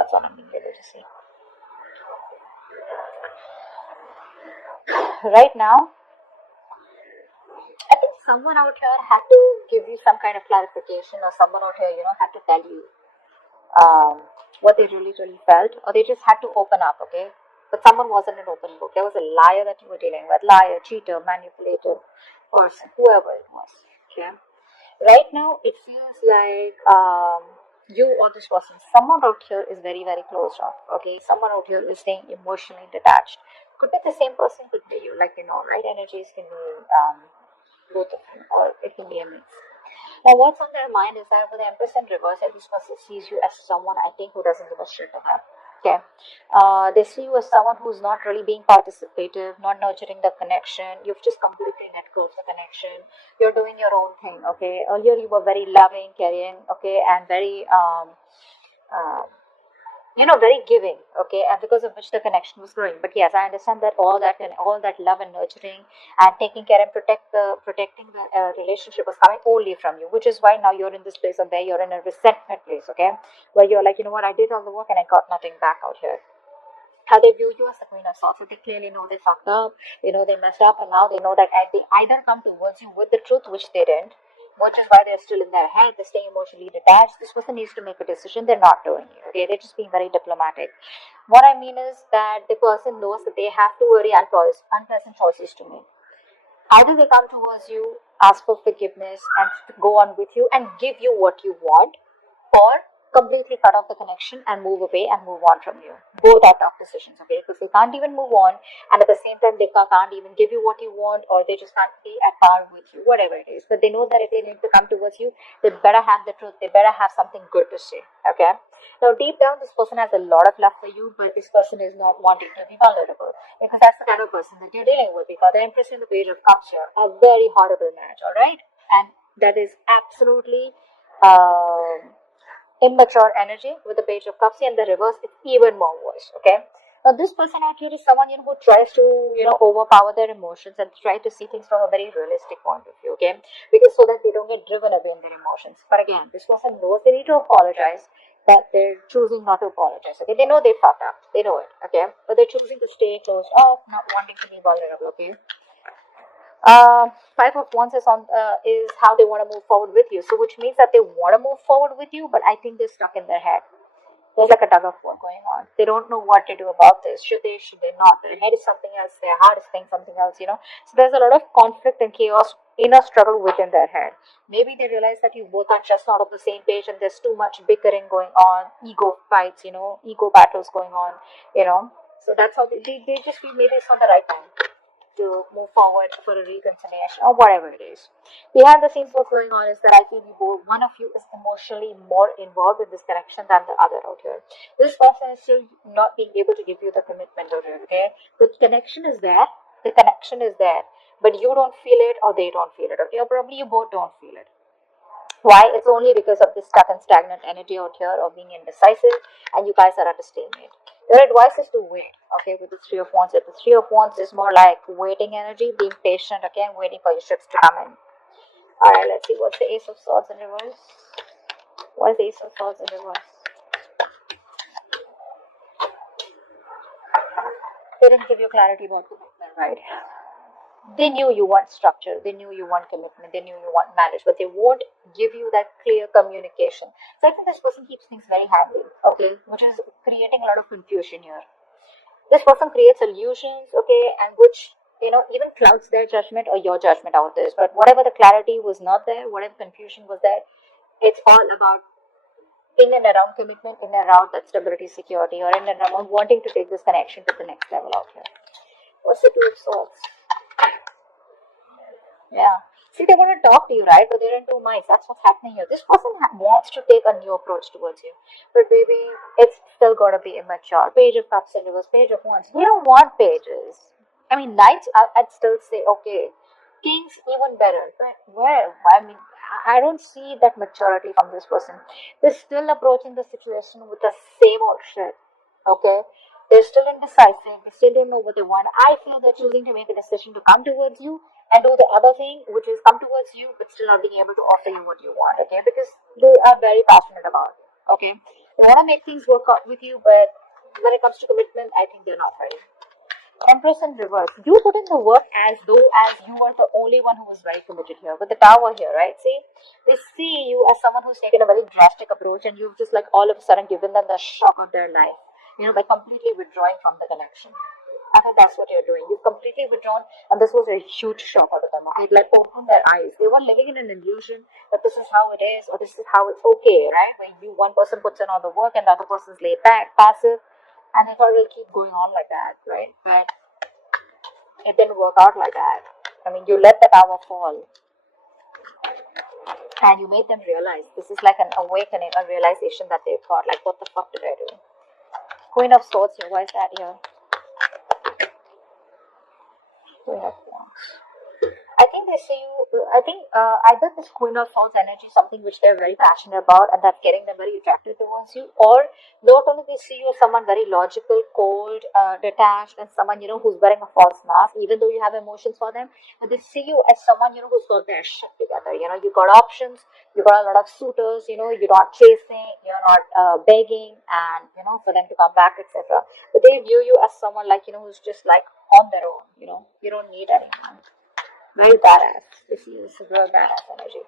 That's what I'm being able to see. Right now, I think someone out here had to give you some kind of clarification, or someone out here, had to tell you what they really, really felt, or they just had to open up, okay? But someone wasn't an open book. There was a liar that you were dealing with, liar, cheater, manipulator, person, whoever it was, okay? Right now, it feels like you or this person, someone out here is very, very closed off, okay? Someone out here is staying emotionally detached. Could be the same person, could be you, like, right? Energies can be both of them, or it can be a mix. Now, what's on their mind is that with the Empress in reverse, this person sees you as someone, I think, who doesn't give a shit of them. Okay. They see you as someone who's not really being participative, not nurturing the connection. You've just completely let go of the connection. You're doing your own thing. Okay. Earlier, you were very loving, caring, okay, and very uh, very giving, okay, and because of which the connection was growing. But yes, I understand that all that love and nurturing and taking care and protecting the relationship was coming only from you, which is why now you're in this place of where you're in a resentment place, okay, where you're like, what, I did all the work and I got nothing back out here. How they view you as the Queen of Swords, so they clearly know they fucked up, they messed up, and now they know that they either come towards you with the truth, which they didn't, which is why they're still in their head, they're staying emotionally detached. This person needs to make a decision, they're not doing it, okay? They're just being very diplomatic. What I mean is that the person knows that they have two very unpleasant choices to make. Either they come towards you, ask for forgiveness, and go on with you and give you what you want, or completely cut off the connection and move away and move on from you. Both are tough decisions, okay? Because they can't even move on, and at the same time, they can't even give you what you want, or they just can't be at par with you, whatever it is. But they know that if they need to come towards you, they better have the truth, they better have something good to say, okay? Now, deep down, this person has a lot of love for you, but this person is not wanting to be vulnerable, because that's the kind of person that you're dealing with. Because the Empress in the Page of Cups here, a very horrible match, alright? And that is absolutely immature energy with the Page of Cups, and the reverse it's even more worse, okay? Now this person out here is someone who tries to overpower their emotions and try to see things from a very realistic point of view, okay? Because so that they don't get driven away in their emotions. But again, this person knows they need to apologize, but they're choosing not to apologize, okay? They know they fucked up, they know it, okay? But they're choosing to stay closed off, not wanting to be vulnerable, okay? Five of Wands is how they want to move forward with you. So which means that they want to move forward with you, but I think they're stuck in their head. There's like a tug of war going on. They don't know what to do about this. Should they? Should they not? Their head is something else. Their heart is saying something else. So there's a lot of conflict and chaos, inner struggle within their head. Maybe they realize that you both are just not on the same page, and there's too much bickering going on, ego fights, ego battles going on. So that's how they just feel maybe it's not the right time to move forward for a reconciliation or whatever it is. Behind the scenes, what's going on is that I feel one of you is emotionally more involved in this connection than the other out here. This person is still not being able to give you the commitment out here, okay? The connection is there, but you don't feel it or they don't feel it, okay? Or probably you both don't feel it. Why? It's only because of this stuck and stagnant energy out here of being indecisive, and you guys are at a stalemate. Your advice is to wait, okay, with the Three of Wands. The Three of Wands is more like waiting energy, being patient, okay, and waiting for your ships to come in. Alright, let's see what's the Ace of Swords in reverse. What's the Ace of Swords in reverse? They didn't give you clarity about commitment, right? They knew you want structure, they knew you want commitment, they knew you want marriage, but they won't give you that clear communication. So I think this person keeps things very handy, okay, which is creating a lot of confusion here. This person creates illusions, okay, and which, even clouds their judgment or your judgment out there. But whatever the clarity was not there, whatever confusion was there, it's all about in and around commitment, in and around that stability, security, or in and around wanting to take this connection to the next level out here. What's the Two of Swords? Yeah. See, they want to talk to you, right? But they're in two minds. That's what's happening here. This person wants to take a new approach towards you. But baby, it's still got to be immature. Page of Cups in reverse, Page of Wands. We don't want pages. I mean, Knights, I'd still say, okay. Kings, even better. But where? I mean, I don't see that maturity from this person. They're still approaching the situation with the same old shit. Okay? They're still indecisive. They still don't know what they want. I feel they're choosing to make a decision to come towards you and do the other thing, which is come towards you, but still not being able to offer you what you want, okay? Because they are very passionate about it, okay? They want to make things work out with you, but when it comes to commitment, I think they're not ready. Empress in reverse. You put in the work as though as you were the only one who was very committed here. With the tower here, right? See, they see you as someone who's taken a very drastic approach, and you've just like all of a sudden given them the shock of their life, by completely withdrawing from the connection. I think that's what you're doing. You've completely withdrawn, and this was a huge shock out of them. Okay, it like opened their eyes. They were living in an illusion that this is how it is, or this is how it's okay, right? Where one person puts in all the work and the other person's laid back, passive, and it will keep going on like that, right? But it didn't work out like that. I mean, you let the tower fall, and you made them realize this is like an awakening, a realization that they've got. Like, what the fuck did I do? Queen of Swords here. Why is that here? Queen of Wands. I think they see you. I think either this Queen of Swords energy is something which they're very passionate about, and that's getting them very attracted towards you, or not only they see you as someone very logical, cold, detached, and someone who's wearing a false mask, even though you have emotions for them, but they see you as someone who's got their shit together. You got options, you got a lot of suitors. You're not chasing, you're not begging, and for them to come back, etc. But they view you as someone like who's just like on their own. You don't need anyone. Very badass. This is a real badass energy.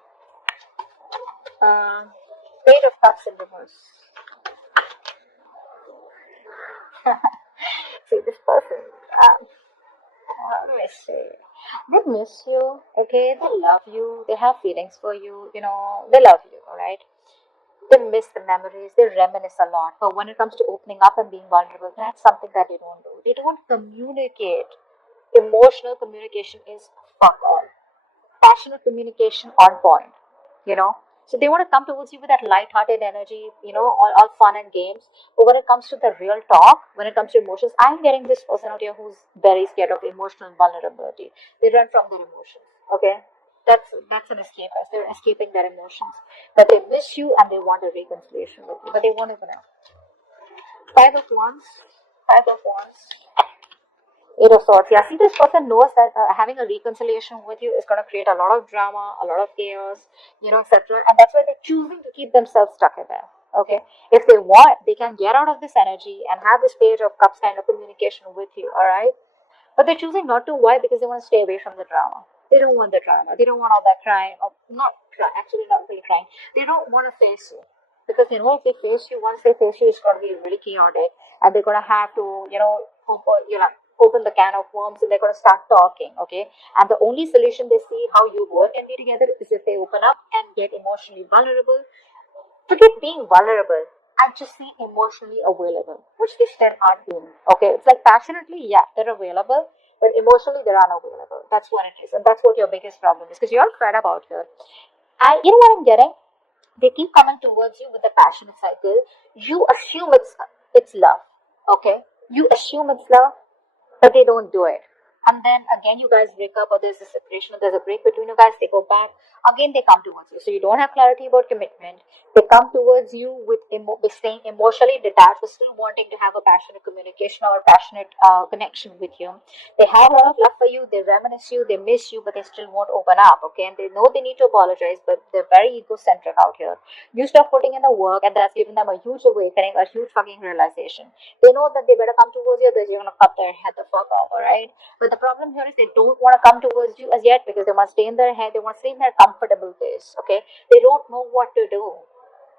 Page of Cups in reverse. See, this person, how do I say? They miss you, okay? They love you. They have feelings for you. They love you, alright? They miss the memories. They reminisce a lot. But when it comes to opening up and being vulnerable, that's something that they don't do. They don't communicate. Emotional communication is fuck all. Passionate communication on point, So they want to come towards you with that light-hearted energy, all fun and games. But when it comes to the real talk, when it comes to emotions, I'm getting this person out here who's very scared of emotional vulnerability. They run from their emotions, okay? That's an escapist. They're escaping their emotions. But they miss you and they want a reconciliation with you, but they won't even know. Five of Wands. Five of Wands. Eight of Swords. Yeah, see, this person knows that having a reconciliation with you is going to create a lot of drama, a lot of chaos, etc. And that's why they're choosing to keep themselves stuck in there. Okay, if they want, they can get out of this energy and have this Page of Cups kind of communication with you. All right, but they're choosing not to. Why? Because they want to stay away from the drama. They don't want the drama. They don't want all that crying. Or actually, not really crying. They don't want to face you. Because if they face you, once they face you, it's going to be really chaotic, and they're going to have to, open the can of worms, and they're going to start talking, okay? And the only solution they see how you work and be together is if they open up and get emotionally vulnerable. Forget being vulnerable and just see emotionally available, which they still aren't doing, okay? It's like passionately, yeah, they're available, but emotionally they're unavailable. That's what it is, and that's what your biggest problem is, because you're fed up out here. And you know what I'm getting? They keep coming towards you with the passionate cycle. You assume it's love, okay? You assume it's love, but they don't do it. And then again, you guys break up, or there's a separation, or there's a break between you guys. They go back again. They come towards you, so you don't have clarity about commitment. They come towards you with staying emotionally detached, but still wanting to have a passionate communication or a passionate connection with you. They have a lot of love for you. They reminisce you. They miss you, but they still won't open up. Okay, and they know they need to apologize, but they're very egocentric out here. You start putting in the work, and that's given them a huge awakening, a huge fucking realization. They know that they better come towards you, because you're gonna cut their head the fuck off. All right. But the problem here is they don't want to come towards you as yet, because they want to stay in their head, they want to stay in their comfortable place, okay? They don't know what to do.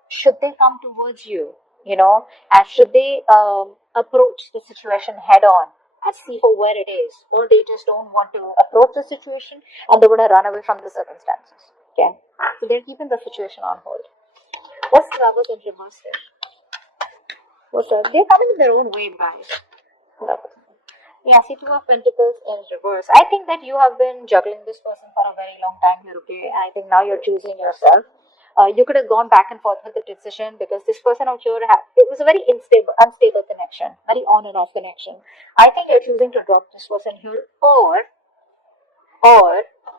Should they come towards you, and should they approach the situation head on and see for where it is, or they just don't want to approach the situation and they want to run away from the circumstances, okay? So they're keeping the situation on hold. What's the Lovers in reverse here? What's that? They're coming in their own way, guys. Yeah, see, Two of Pentacles in reverse. I think that you have been juggling this person for a very long time here, okay? I think now you're choosing yourself. You could have gone back and forth with the decision, because this person out here, it was a very unstable connection, very on and off connection. I think you're choosing to drop this person here, or,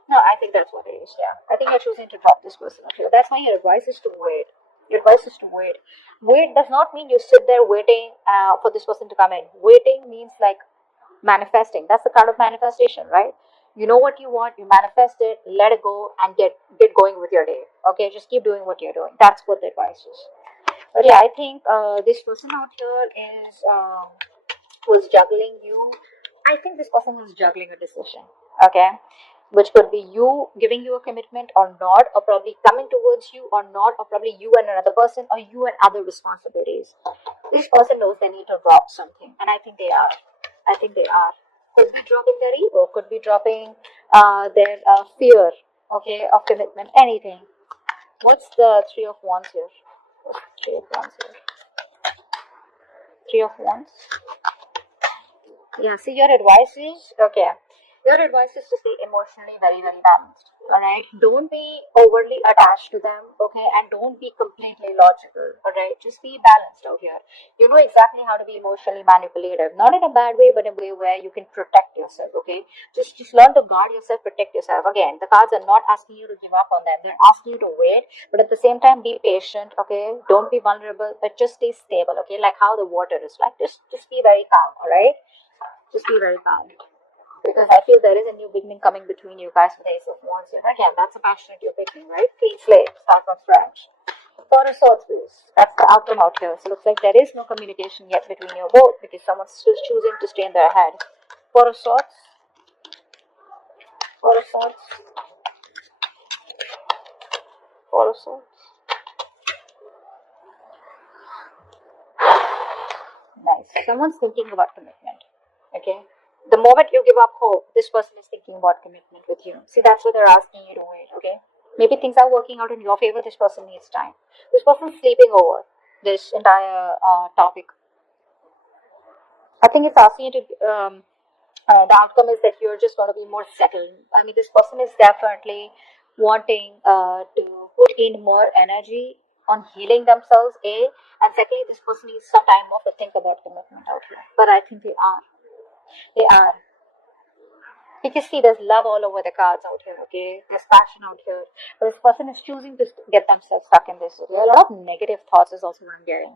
no, I think that's what it is, yeah. I think you're choosing to drop this person out here. That's why your advice is to wait. Your advice is to wait. Wait does not mean you sit there waiting for this person to come in. Waiting means like manifesting. That's the kind of manifestation, right? You know what you want, you manifest it, let it go, and get going with your day. Okay, just keep doing what you're doing. That's what the advice is. But yeah, I think this person out here is who's juggling you. I think this person was juggling a decision. Okay, which could be you giving you a commitment or not, or probably coming towards you or not, or probably you and another person, or you and other responsibilities. This person knows they need to drop something, and I think they are. I think they are. Could be dropping their ego, could be dropping their fear, okay, of commitment, anything. What's the Three of Wands here? What's the Three of Wands here? Three of Wands. Yeah, see, your advice is okay. Your advice is to stay emotionally very, very balanced. Alright, don't be overly attached to them, okay, and don't be completely logical. Alright, just be balanced out here. You know exactly how to be emotionally manipulative, not in a bad way, but in a way where you can protect yourself, okay. Just learn to guard yourself, protect yourself. Again, the cards are not asking you to give up on them, they're asking you to wait, but at the same time, be patient, okay. Don't be vulnerable, but just stay stable, okay, like how the water is like. Just be very calm, alright. Just be very calm. Because I feel there is a new beginning coming between you guys with Ace of Wands here. Again, that's a passionate you're picking, right? Clean slate, start from scratch. Four of Swords, please. That's the outcome out here. So it looks like there is no communication yet between you both because someone's still choosing to stay in their head. Four of Swords. Four of Swords. Four of Swords. Nice. Someone's thinking about commitment. Okay? The moment you give up hope, this person is thinking about commitment with you. See, that's what they're asking you to wait, okay? Maybe things are working out in your favor, this person needs time. This person's sleeping over this entire topic. I think it's asking you to, the outcome is that you're just going to be more settled. I mean, this person is definitely wanting to put in more energy on healing themselves, A, and secondly, this person needs some time off to think about commitment out here. But I think they are. They are. You can see there's love all over the cards out here, okay? There's passion out here. But this person is choosing to get themselves stuck in this. Okay? A lot of negative thoughts is also what I'm getting.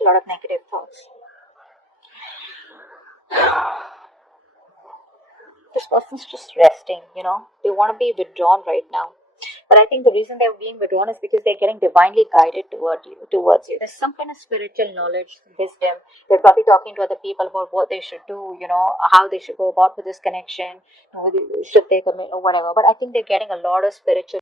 A lot of negative thoughts. This person's just resting, you know? They want to be withdrawn right now. But I think the reason they're being withdrawn is because they're getting divinely guided towards you. There's some kind of spiritual knowledge, wisdom. They're probably talking to other people about what they should do, you know, how they should go about with this connection, should they commit or whatever. But I think they're getting a lot of spiritual